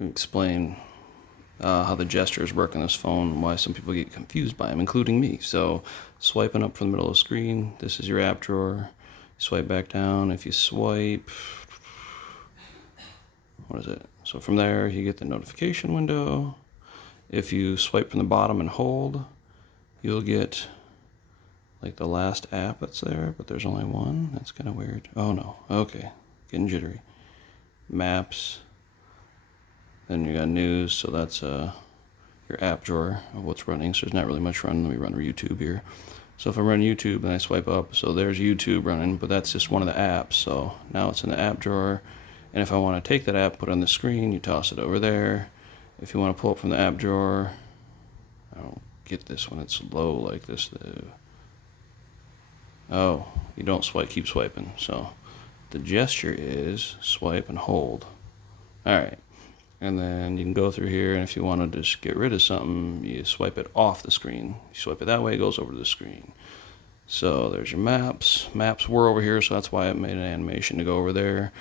explain how the gestures work on this phone and why some people get confused by them, including me. So swiping up from the middle of the screen, this is your app drawer. Swipe back down. If you swipe, what is it? So from there, you get the notification window. If you swipe from the bottom and hold, you'll get like the last app that's there, but there's only one. That's kind of weird. Oh no, okay, getting jittery. Maps. Then you got news, so that's your app drawer of what's running. So there's not really much running. Let me run YouTube here. So if I run YouTube and I swipe up, so there's YouTube running, but that's just one of the apps. So now it's in the app drawer. And if I want to take that app, put it on the screen, you toss it over there. If you want to pull it from the app drawer, I don't get this when it's low like this though. Oh, you don't swipe, keep swiping. So the gesture is swipe and hold. All right. And then you can go through here, and if you want to just get rid of something, you swipe it off the screen. You swipe it that way, it goes over to the screen. So there's your maps. Maps were over here, so that's why it made an animation to go over there.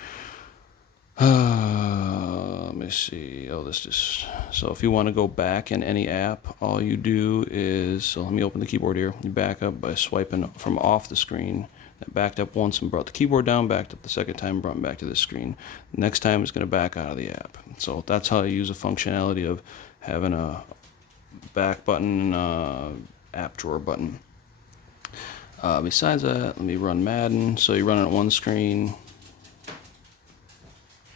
Let me see. Oh, this just... So if you want to go back in any app, all you do is... So let me open the keyboard here. You back up by swiping from off the screen. That backed up once and brought the keyboard down, backed up the second time, brought it back to the screen. Next time it's going to back out of the app. So that's how you use the functionality of having a back button, app drawer button. Besides that, let me run Madden. So you run it on one screen.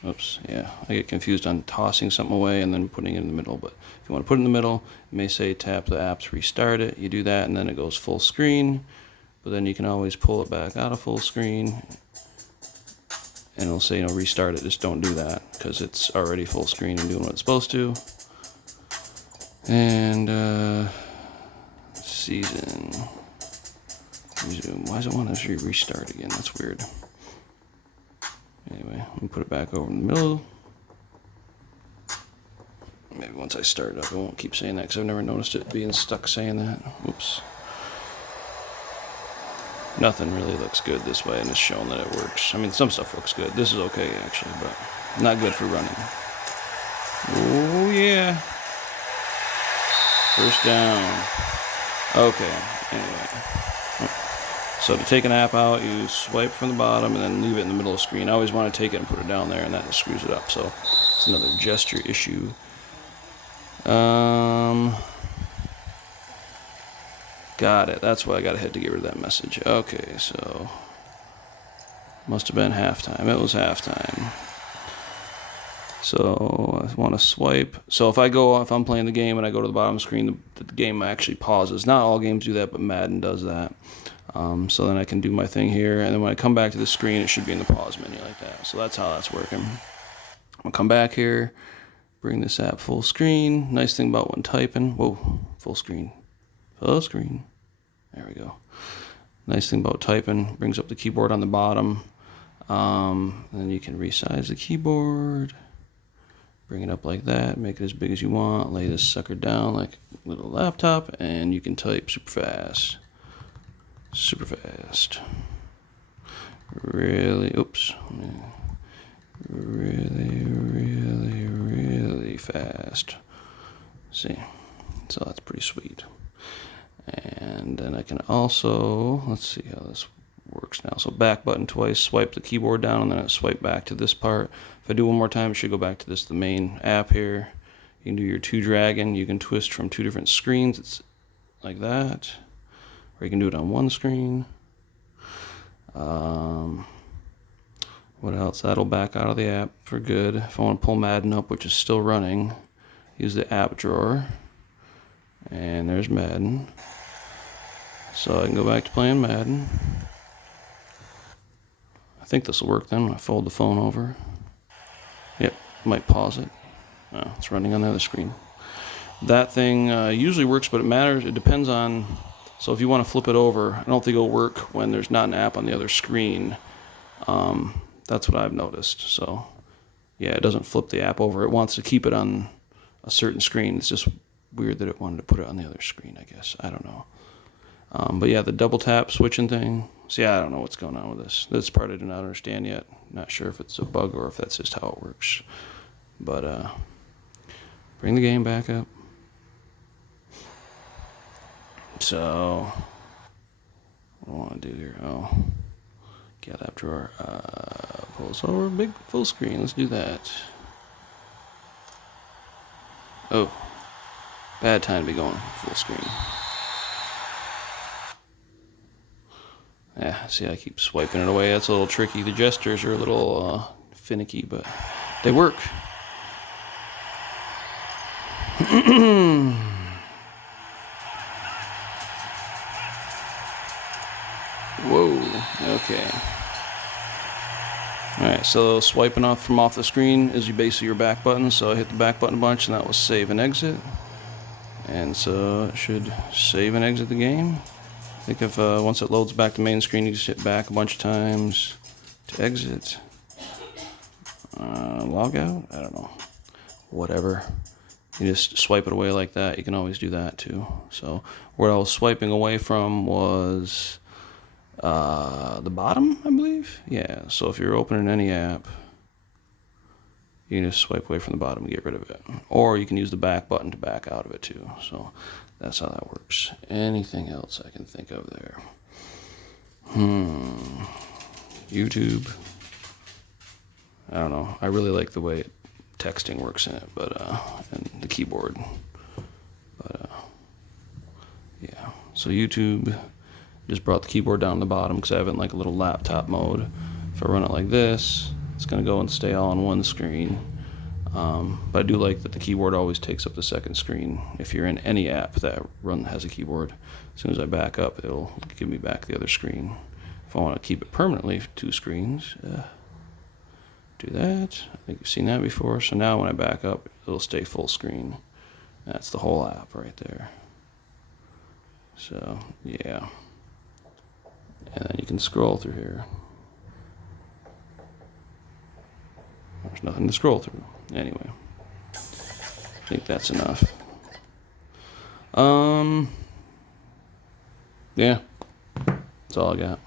Oops, yeah, I get confused on tossing something away and then putting it in the middle. But if you want to put it in the middle, it may say tap the apps, restart it. You do that, and then it goes full screen. But then you can always pull it back out of full screen, and it'll say, restart it. Just don't do that because it's already full screen and doing what it's supposed to. And season resume. Why does it want to restart again? That's weird. Anyway, let me put it back over in the middle. Maybe once I start it up, I won't keep saying that because I've never noticed it being stuck saying that. Oops. Nothing really looks good this way, and it's showing that it works. I mean, some stuff looks good. This is okay, actually, but not good for running. Oh, yeah. First down. Okay, anyway. So to take an app out, you swipe from the bottom and then leave it in the middle of the screen. I always want to take it and put it down there, and that just screws it up. So it's another gesture issue. Got it. That's why I got to hit to get rid of that message. Okay, so must have been halftime. It was halftime. So I want to swipe. So if I'm playing the game and I go to the bottom screen, the game actually pauses. Not all games do that, but Madden does that. So then I can do my thing here, and then when I come back to the screen, it should be in the pause menu like that. So that's how that's working. I'll come back here, bring this app full screen. Nice thing about when typing, whoa, full screen. Full screen. There we go. Nice thing about typing, brings up the keyboard on the bottom. Then you can resize the keyboard. Bring it up like that, make it as big as you want, lay this sucker down like a little laptop, and you can type super fast. Super fast. Really, really fast. See, so that's pretty sweet. And then I can also, let's see how this works now. So back button twice, swipe the keyboard down, and then I swipe back to this part. If I do one more time, it should go back to the main app here. You can do your two dragging. You can twist from two different screens. It's like that. Or you can do it on one screen. What else? That'll back out of the app for good. If I want to pull Madden up, which is still running, use the app drawer. And there's Madden. So I can go back to playing Madden. I think this will work then when I fold the phone over. Yep, might pause it. Oh, it's running on the other screen. That thing usually works, but it depends on... So if you want to flip it over, I don't think it'll work when there's not an app on the other screen. That's what I've noticed. So, yeah, it doesn't flip the app over. It wants to keep it on a certain screen. It's just weird that it wanted to put it on the other screen, I guess. I don't know. But yeah, the double tap switching thing. See, I don't know what's going on with this. This part I do not understand yet. Not sure if it's a bug or if that's just how it works. But Bring the game back up. So, what do I want to do here? Oh, get app drawer. Pulse over, big full screen. Let's do that. Oh, bad time to be going full screen. Yeah, see, I keep swiping it away. That's a little tricky. The gestures are a little finicky, but they work. Whoa, okay. Alright, so swiping off from off the screen is basically your back button. So I hit the back button a bunch, and that was save and exit. And so it should save and exit the game. I think if once it loads back to main screen, you just hit back a bunch of times to exit. Log out? I don't know. Whatever. You just swipe it away like that. You can always do that too. So where I was swiping away from was the bottom, I believe. Yeah. So if you're opening any app, you can just swipe away from the bottom and get rid of it. Or you can use the back button to back out of it too. So that's how that works. Anything else I can think of there? YouTube. I don't know. I really like the way texting works in it, but and the keyboard. But yeah. So YouTube just brought the keyboard down to the bottom because I have it in like a little laptop mode. If I run it like this, it's going to go and stay all on one screen. But I do like that the keyboard always takes up the second screen. If you're in any app that has a keyboard, as soon as I back up, it'll give me back the other screen. If I want to keep it permanently 2 screens, do that. I think you've seen that before. So now when I back up, it'll stay full screen. That's the whole app right there. So yeah. And then you can scroll through here. There's nothing to scroll through. Anyway, I think that's enough. Yeah, that's all I got.